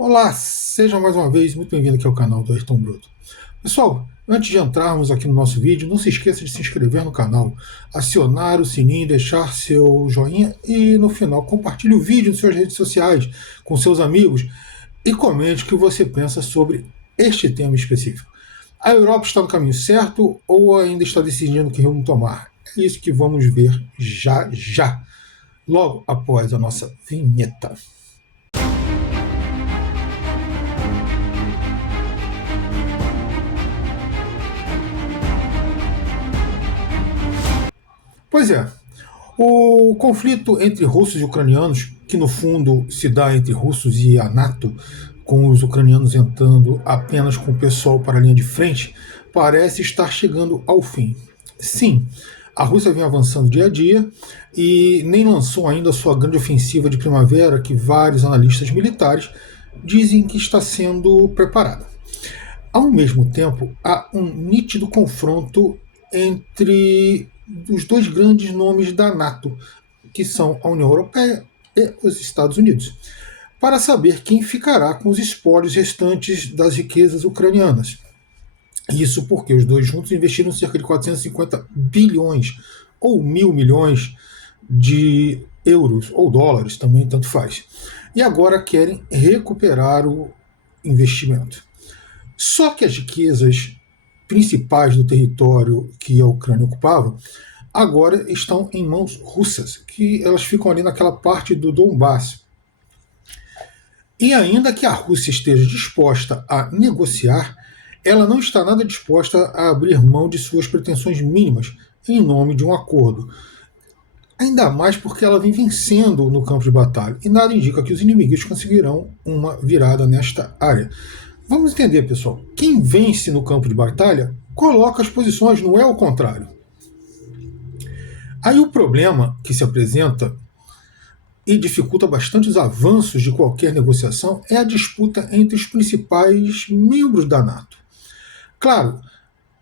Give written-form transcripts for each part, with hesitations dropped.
Olá, seja mais uma vez muito bem-vindo aqui ao canal do Ayrton Bruto. Pessoal, antes de entrarmos aqui no nosso vídeo, não se esqueça de se inscrever no canal, acionar o sininho, deixar seu joinha e no final compartilhe o vídeo nas suas redes sociais com seus amigos e comente o que você pensa sobre este tema específico. A Europa está no caminho certo ou ainda está decidindo que rumo tomar? É isso que vamos ver já já, logo após a nossa vinheta. Pois é, o conflito entre russos e ucranianos, que no fundo se dá entre russos e a NATO, com os ucranianos entrando apenas com o pessoal para a linha de frente, parece estar chegando ao fim. Sim, a Rússia vem avançando dia a dia e nem lançou ainda a sua grande ofensiva de primavera, que vários analistas militares dizem que está sendo preparada. Ao mesmo tempo, há um nítido confronto entre os dois grandes nomes da NATO, que são a União Europeia e os Estados Unidos, para saber quem ficará com os espólios restantes das riquezas ucranianas. Isso porque os dois juntos investiram cerca de 450 bilhões ou 1.000 milhões de euros ou dólares, também tanto faz. E agora querem recuperar o investimento. Só que as riquezas principais do território que a Ucrânia ocupava agora estão em mãos russas, que elas ficam ali naquela parte do Donbass. E ainda que a Rússia esteja disposta a negociar, ela não está nada disposta a abrir mão de suas pretensões mínimas em nome de um acordo. Ainda mais porque ela vem vencendo no campo de batalha, e nada indica que os inimigos conseguirão uma virada nesta área. Vamos entender, pessoal. Quem vence no campo de batalha coloca as posições, não é o contrário. Aí o problema que se apresenta e dificulta bastante os avanços de qualquer negociação é a disputa entre os principais membros da NATO. Claro,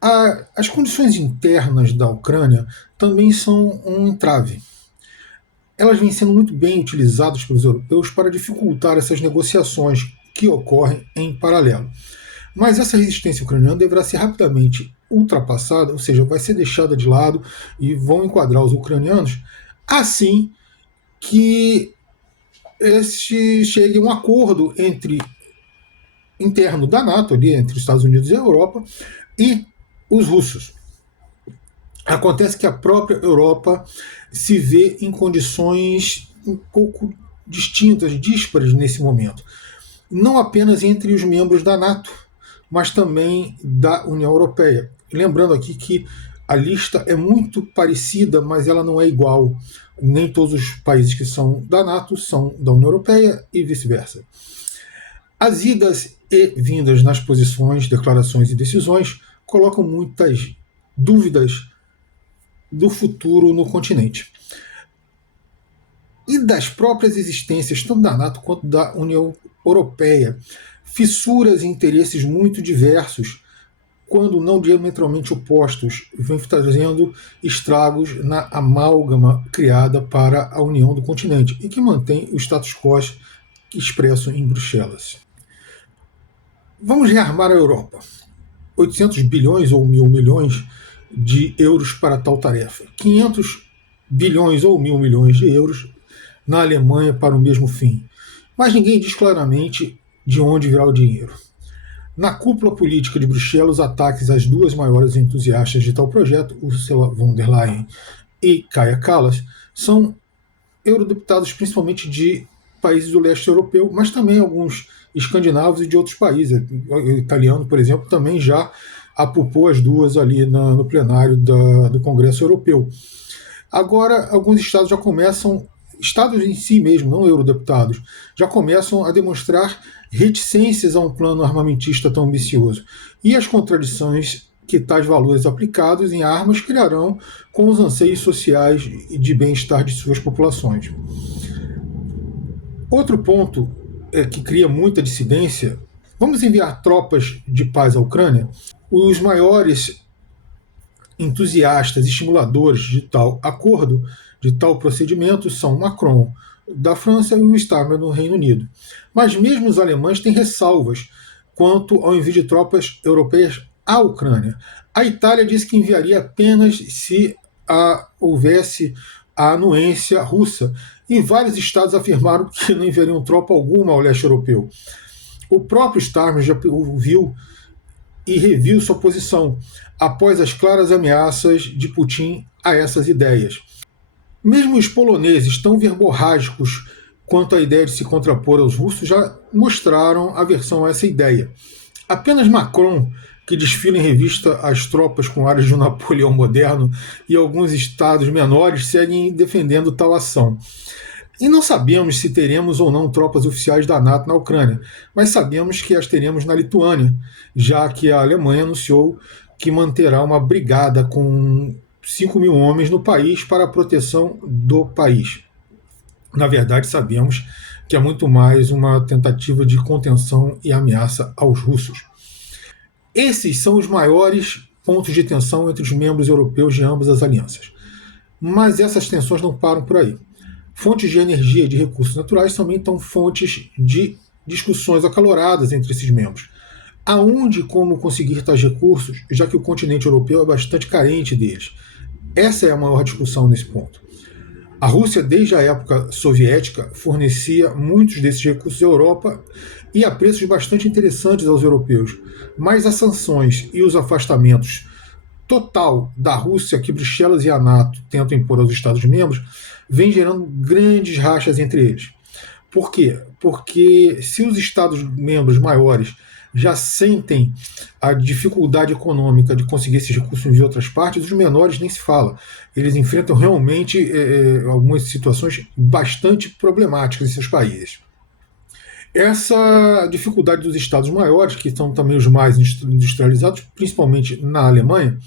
as condições internas da Ucrânia também são um entrave. Elas vêm sendo muito bem utilizadas pelos europeus para dificultar essas negociações que ocorrem em paralelo. Mas essa resistência ucraniana deverá ser rapidamente ultrapassada, ou seja, vai ser deixada de lado e vão enquadrar os ucranianos assim que chegue a um acordo interno da NATO, ali, entre os Estados Unidos e a Europa, e os russos. Acontece que a própria Europa se vê em condições um pouco distintas, díspares nesse momento. Não apenas entre os membros da NATO, mas também da União Europeia. Lembrando aqui que a lista é muito parecida, mas ela não é igual. Nem todos os países que são da NATO são da União Europeia e vice-versa. As idas e vindas nas posições, declarações e decisões colocam muitas dúvidas do futuro no continente. E das próprias existências, tanto da NATO quanto da União Europeia. Fissuras e interesses muito diversos, quando não diametralmente opostos, vêm trazendo estragos na amálgama criada para a união do continente e que mantém o status quo expresso em Bruxelas. Vamos rearmar a Europa. 800 bilhões ou 1.000 milhões de euros para tal tarefa. 500 bilhões ou 1.000 milhões de euros na Alemanha para o mesmo fim. Mas ninguém diz claramente de onde virá o dinheiro. Na cúpula política de Bruxelas, os ataques às duas maiores entusiastas de tal projeto, Ursula von der Leyen e Kaja Kallas, são eurodeputados principalmente de países do leste europeu, mas também alguns escandinavos e de outros países. O italiano, por exemplo, também já apupou as duas ali no plenário do Congresso Europeu. Agora, alguns estados já começam, estados em si mesmo, não eurodeputados, já começam a demonstrar reticências a um plano armamentista tão ambicioso. E as contradições que tais valores aplicados em armas criarão com os anseios sociais e de bem-estar de suas populações. Outro ponto que cria muita dissidência: vamos enviar tropas de paz à Ucrânia? Os maiores entusiastas, estimuladores de tal acordo, de tal procedimento, são Macron, da França, e o Starmer, no Reino Unido. Mas mesmo os alemães têm ressalvas quanto ao envio de tropas europeias à Ucrânia. A Itália disse que enviaria apenas se houvesse a anuência russa, e vários estados afirmaram que não enviariam tropa alguma ao leste europeu. O próprio Starmer já viu e reviu sua posição após as claras ameaças de Putin a essas ideias. Mesmo os poloneses, tão verborrágicos quanto a ideia de se contrapor aos russos, já mostraram aversão a essa ideia. Apenas Macron, que desfila em revista as tropas com áreas de um Napoleão moderno, e alguns estados menores seguem defendendo tal ação. E não sabemos se teremos ou não tropas oficiais da NATO na Ucrânia, mas sabemos que as teremos na Lituânia, já que a Alemanha anunciou que manterá uma brigada com 5 mil homens no país para a proteção do país. Na verdade, sabemos que é muito mais uma tentativa de contenção e ameaça aos russos. Esses são os maiores pontos de tensão entre os membros europeus de ambas as alianças. Mas essas tensões não param por aí. Fontes de energia e de recursos naturais também estão fontes de discussões acaloradas entre esses membros. Aonde e como conseguir tais recursos, já que o continente europeu é bastante carente deles? Essa é a maior discussão nesse ponto. A Rússia, desde a época soviética, fornecia muitos desses recursos à Europa e a preços bastante interessantes aos europeus. Mas as sanções e os afastamentos total da Rússia que Bruxelas e a NATO tentam impor aos Estados-membros vem gerando grandes rachas entre eles. Por quê? Porque se os Estados-membros maiores já sentem a dificuldade econômica de conseguir esses recursos em outras partes, os menores nem se fala. Eles enfrentam realmente algumas situações bastante problemáticas em seus países. Essa dificuldade dos estados maiores, que são também os mais industrializados, principalmente na Alemanha,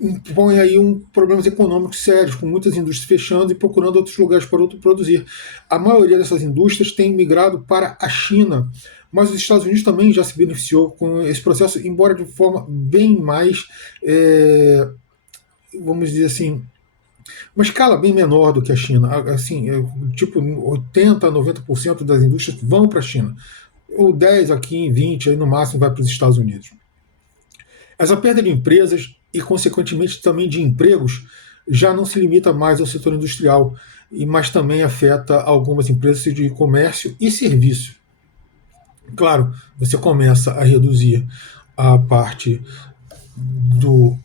impõe aí problemas econômicos sérios, com muitas indústrias fechando e procurando outros lugares para produzir. A maioria dessas indústrias tem migrado para a China, mas os Estados Unidos também já se beneficiou com esse processo, embora de forma bem mais, vamos dizer assim, uma escala bem menor do que a China. Assim, tipo 80% a 90% das indústrias vão para a China. Ou 10 aqui, 20, aí no máximo vai para os Estados Unidos. Essa perda de empresas e, consequentemente, também de empregos já não se limita mais ao setor industrial, mas também afeta algumas empresas de comércio e serviço. Claro, você começa a reduzir a parte do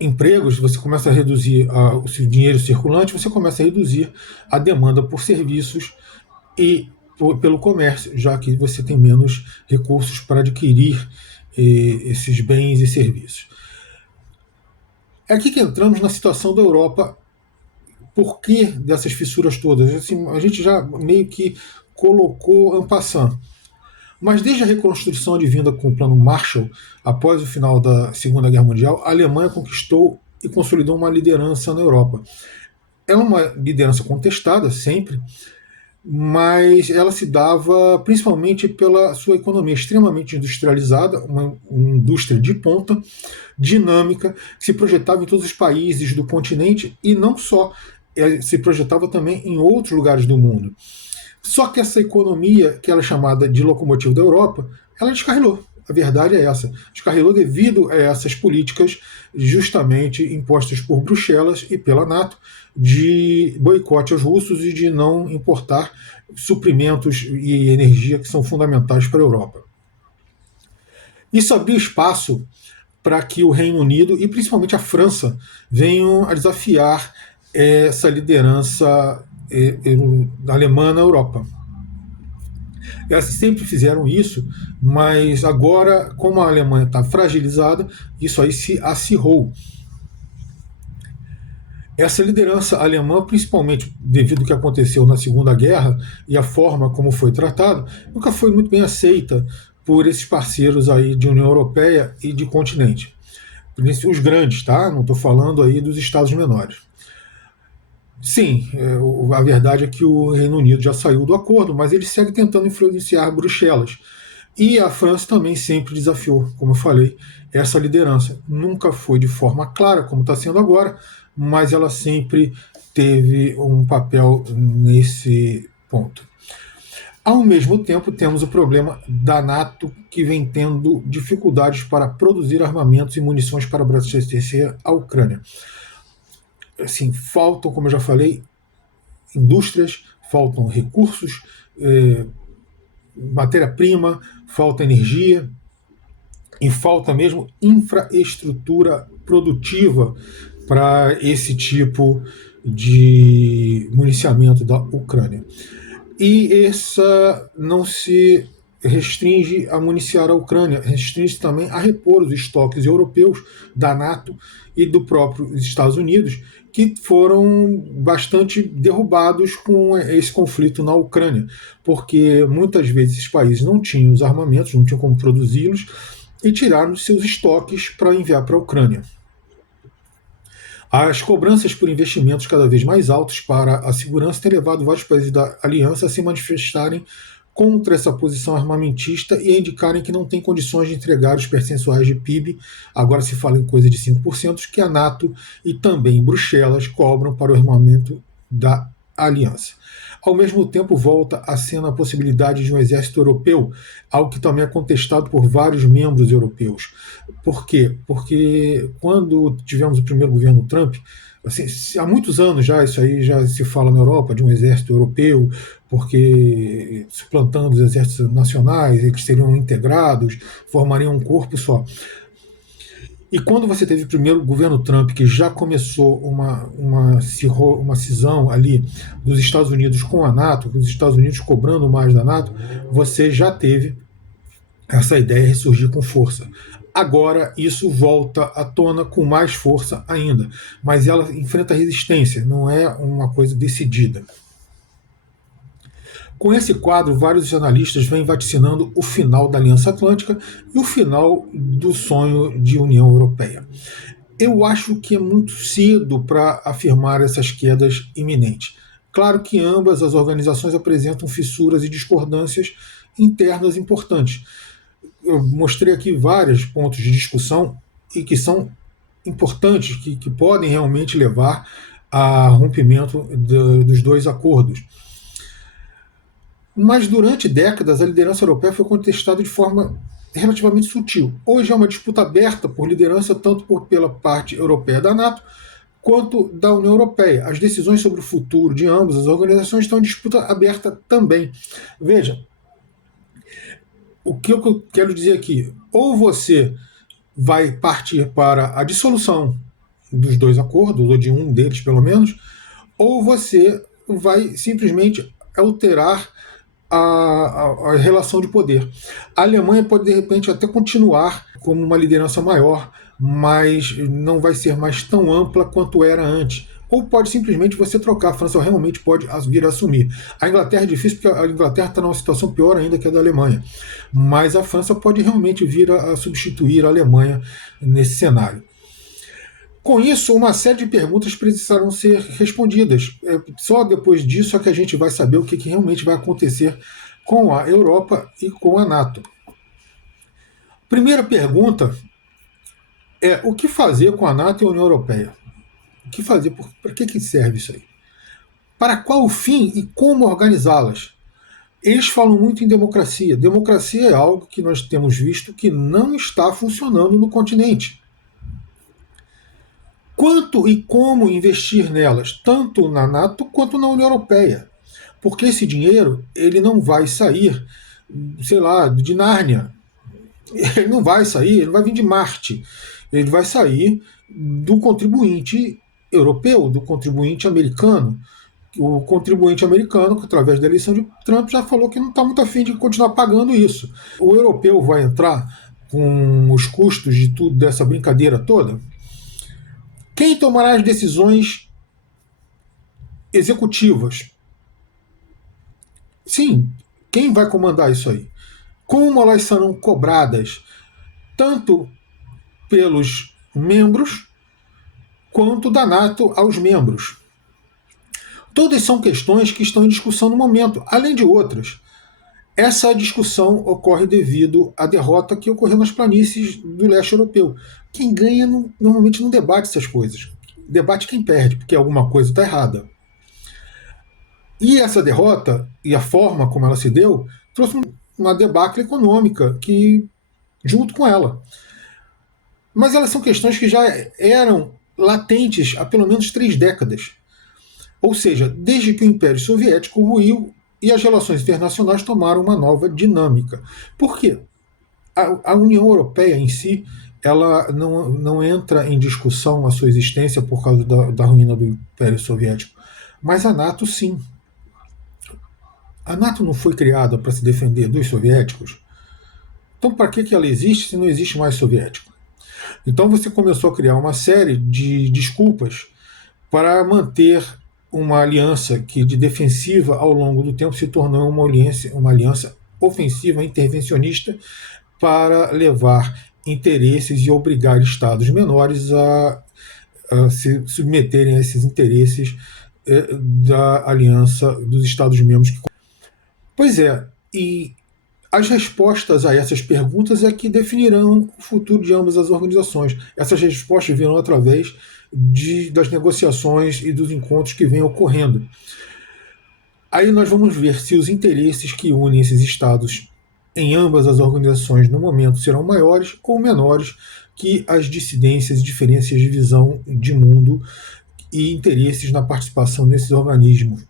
empregos, você começa a reduzir o dinheiro circulante, você começa a reduzir a demanda por serviços e pelo comércio, já que você tem menos recursos para adquirir esses bens e serviços. É aqui que entramos na situação da Europa. Por que dessas fissuras todas? Assim, a gente já meio que colocou en passant. Mas desde a reconstrução advinda com o Plano Marshall, após o final da Segunda Guerra Mundial, a Alemanha conquistou e consolidou uma liderança na Europa. É uma liderança contestada sempre, mas ela se dava principalmente pela sua economia extremamente industrializada, uma indústria de ponta, dinâmica, que se projetava em todos os países do continente e não só, se projetava também em outros lugares do mundo. Só que essa economia, que ela é chamada de locomotiva da Europa, ela descarrilou. A verdade é essa. Descarrilou devido a essas políticas justamente impostas por Bruxelas e pela NATO de boicote aos russos e de não importar suprimentos e energia que são fundamentais para a Europa. Isso abriu espaço para que o Reino Unido e principalmente a França venham a desafiar essa liderança alemã na Europa. Elas sempre fizeram isso, mas agora, como a Alemanha está fragilizada, isso aí se acirrou. Essa liderança alemã, principalmente devido ao que aconteceu na Segunda Guerra e a forma como foi tratado, nunca foi muito bem aceita por esses parceiros aí de União Europeia e de continente. Os grandes, tá? Não estou falando aí dos estados menores. Sim, a verdade é que o Reino Unido já saiu do acordo, mas ele segue tentando influenciar Bruxelas. E a França também sempre desafiou, como eu falei, essa liderança. Nunca foi de forma clara, como está sendo agora, mas ela sempre teve um papel nesse ponto. Ao mesmo tempo, temos o problema da NATO, que vem tendo dificuldades para produzir armamentos e munições para abastecer a Ucrânia. Assim, faltam, como eu já falei, indústrias, faltam recursos, matéria-prima, falta energia e falta mesmo infraestrutura produtiva para esse tipo de municiamento da Ucrânia. E essa não se restringe a municiar a Ucrânia, restringe também a repor os estoques europeus, da NATO e do próprio Estados Unidos, que foram bastante derrubados com esse conflito na Ucrânia, porque muitas vezes esses países não tinham os armamentos, não tinham como produzi-los, e tiraram seus estoques para enviar para a Ucrânia. As cobranças por investimentos cada vez mais altos para a segurança têm levado vários países da aliança a se manifestarem contra essa posição armamentista e a indicarem que não tem condições de entregar os percentuais de PIB, agora se fala em coisa de 5%, que a NATO e também Bruxelas cobram para o armamento da aliança. Ao mesmo tempo, volta à cena a possibilidade de um exército europeu, algo que também é contestado por vários membros europeus. Por quê? Porque quando tivemos o primeiro governo Trump, assim, há muitos anos já isso aí já se fala na Europa de um exército europeu, porque suplantando os exércitos nacionais, eles seriam integrados, formariam um corpo só. E quando você teve o primeiro governo Trump, que já começou uma cisão ali dos Estados Unidos com a NATO, os Estados Unidos cobrando mais da NATO, você já teve essa ideia ressurgir com força. Agora isso volta à tona com mais força ainda, mas ela enfrenta resistência, não é uma coisa decidida. Com esse quadro, vários analistas vêm vaticinando o final da Aliança Atlântica e o final do sonho de União Europeia. Eu acho que é muito cedo para afirmar essas quedas iminentes. Claro que ambas as organizações apresentam fissuras e discordâncias internas importantes. Eu mostrei aqui vários pontos de discussão e que são importantes, que podem realmente levar a rompimento dos dois acordos. Mas durante décadas a liderança europeia foi contestada de forma relativamente sutil. Hoje é uma disputa aberta por liderança tanto pela parte europeia da NATO quanto da União Europeia. As decisões sobre o futuro de ambas as organizações estão em disputa aberta também. Veja, o que eu quero dizer aqui, ou você vai partir para a dissolução dos dois acordos, ou de um deles pelo menos, ou você vai simplesmente alterar a relação de poder. A Alemanha pode, de repente, até continuar como uma liderança maior, mas não vai ser mais tão ampla quanto era antes. Ou pode simplesmente você trocar. A França realmente pode vir a assumir. A Inglaterra é difícil, porque a Inglaterra está numa situação pior ainda que a da Alemanha. Mas a França pode realmente vir a substituir a Alemanha nesse cenário. Com isso, uma série de perguntas precisarão ser respondidas. Só depois disso é que a gente vai saber o que realmente vai acontecer com a Europa e com a NATO. Primeira pergunta é o que fazer com a NATO e a União Europeia? O que fazer? Para que serve isso aí? Para qual fim e como organizá-las? Eles falam muito em democracia. Democracia é algo que nós temos visto que não está funcionando no continente. Quanto e como investir nelas, tanto na NATO quanto na União Europeia. Porque esse dinheiro ele não vai sair, sei lá, de Nárnia. Ele não vai sair, ele não vai vir de Marte. Ele vai sair do contribuinte europeu, do contribuinte americano. O contribuinte americano, através da eleição de Trump, já falou que não está muito afim de continuar pagando isso. O europeu vai entrar com os custos de tudo dessa brincadeira toda? Quem tomará as decisões executivas? Sim, quem vai comandar isso aí? Como elas serão cobradas, tanto pelos membros, quanto da NATO aos membros? Todas são questões que estão em discussão no momento, além de outras. Essa discussão ocorre devido à derrota que ocorreu nas planícies do leste europeu. Quem ganha normalmente não debate essas coisas. Debate quem perde, porque alguma coisa está errada. E essa derrota e a forma como ela se deu trouxe uma debacle econômica que junto com ela. Mas elas são questões que já eram latentes há pelo menos 3 décadas. Ou seja, desde que o Império Soviético ruiu e as relações internacionais tomaram uma nova dinâmica. Por quê? A União Europeia em si ela não entra em discussão a sua existência por causa da ruína do Império Soviético. Mas a NATO sim. A NATO não foi criada para se defender dos soviéticos? Então, para que ela existe se não existe mais soviético? Então, você começou a criar uma série de desculpas para manter uma aliança que, de defensiva, ao longo do tempo, se tornou uma aliança ofensiva, intervencionista, para levar interesses e obrigar estados menores a se submeterem a esses interesses da aliança dos Estados-membros. Pois é, e as respostas a essas perguntas é que definirão o futuro de ambas as organizações. Essas respostas virão através das negociações e dos encontros que vêm ocorrendo. Aí nós vamos ver se os interesses que unem esses estados em ambas as organizações no momento serão maiores ou menores que as dissidências e diferenças de visão de mundo e interesses na participação nesses organismos.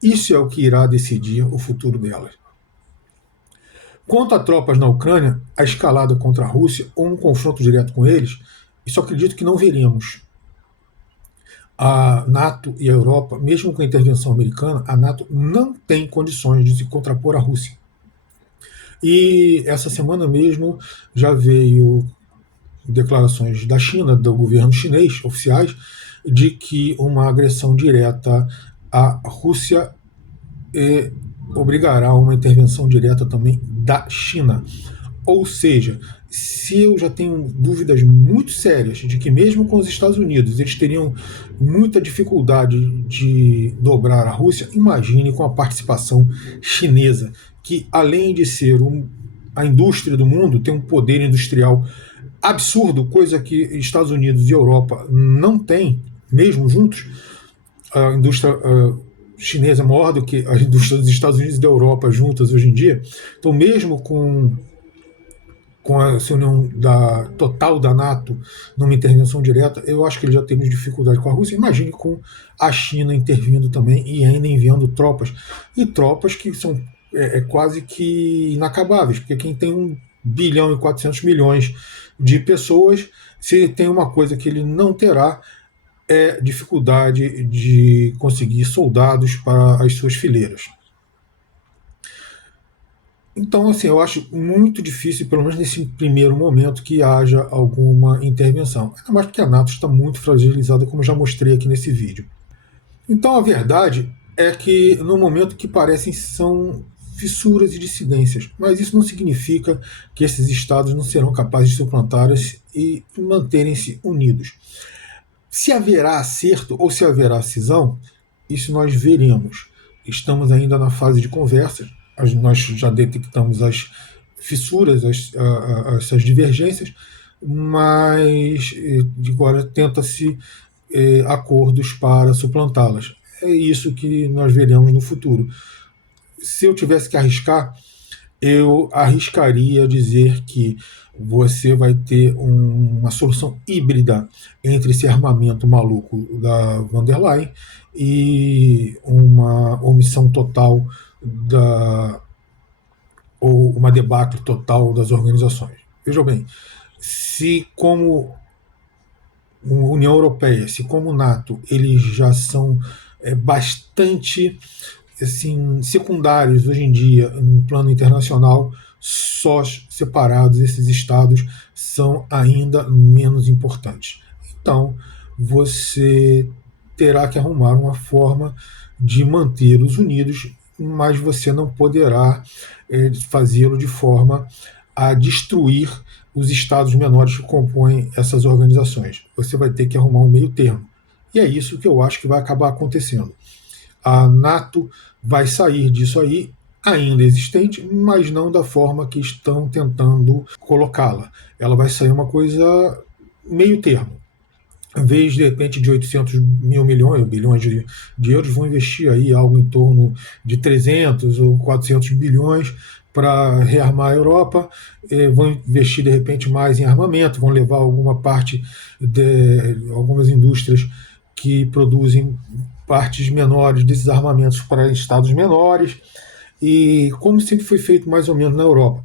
Isso é o que irá decidir o futuro delas. Quanto a tropas na Ucrânia, a escalada contra a Rússia ou um confronto direto com eles, isso acredito que não veremos. A NATO e a Europa, mesmo com a intervenção americana, a NATO não tem condições de se contrapor à Rússia. E essa semana mesmo já veio declarações da China, do governo chinês, oficiais, de que uma agressão direta à Rússia obrigará a uma intervenção direta também da China. Ou seja, se eu já tenho dúvidas muito sérias de que mesmo com os Estados Unidos eles teriam muita dificuldade de dobrar a Rússia, imagine com a participação chinesa, que além de ser a indústria do mundo, tem um poder industrial absurdo, coisa que Estados Unidos e Europa não têm, mesmo juntos. A indústria chinesa é maior do que a indústria dos Estados Unidos e da Europa juntas hoje em dia. Então, mesmo com essa união total da NATO numa intervenção direta, eu acho que ele já tem dificuldade com a Rússia. Imagine com a China intervindo também e ainda enviando tropas. E tropas que são quase que inacabáveis, porque quem tem 1 bilhão e 400 milhões de pessoas, se tem uma coisa que ele não terá, é dificuldade de conseguir soldados para as suas fileiras. Então, assim, eu acho muito difícil, pelo menos nesse primeiro momento, que haja alguma intervenção. Ainda mais porque a NATO está muito fragilizada, como já mostrei aqui nesse vídeo. Então, a verdade é que no momento que parecem são fissuras e dissidências, mas isso não significa que esses estados não serão capazes de suplantá-las e manterem-se unidos. Se haverá acerto ou se haverá cisão, isso nós veremos. Estamos ainda na fase de conversas, nós já detectamos as fissuras, essas divergências, mas agora tenta-se acordos para suplantá-las. É isso que nós veremos no futuro. Se eu tivesse que arriscar, eu arriscaria dizer que você vai ter uma solução híbrida entre esse armamento maluco da von der Leyen e uma omissão total ou uma debacle total das organizações. Veja bem, se como União Europeia, se como NATO, eles já são bastante assim, secundários hoje em dia no plano internacional, sós separados, esses estados são ainda menos importantes. Então, você terá que arrumar uma forma de mantê-los unidos, mas você não poderá fazê-lo de forma a destruir os estados menores que compõem essas organizações. Você vai ter que arrumar um meio termo. E é isso que eu acho que vai acabar acontecendo. A NATO vai sair disso aí, ainda existente, mas não da forma que estão tentando colocá-la. Ela vai sair uma coisa meio termo. em vez de repente de 800 mil milhões, bilhões de euros, vão investir aí algo em torno de 300 ou 400 bilhões para rearmar a Europa, vão investir de repente mais em armamento, vão levar alguma parte de algumas indústrias que produzem partes menores desses armamentos para estados menores, e como sempre foi feito mais ou menos na Europa.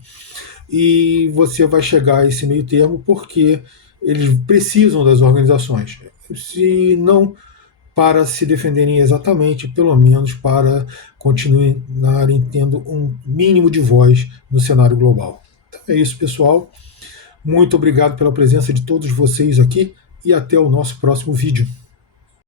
E você vai chegar a esse meio termo porque eles precisam das organizações, se não para se defenderem exatamente, pelo menos para continuarem tendo um mínimo de voz no cenário global. Então é isso, pessoal. Muito obrigado pela presença de todos vocês aqui e até o nosso próximo vídeo.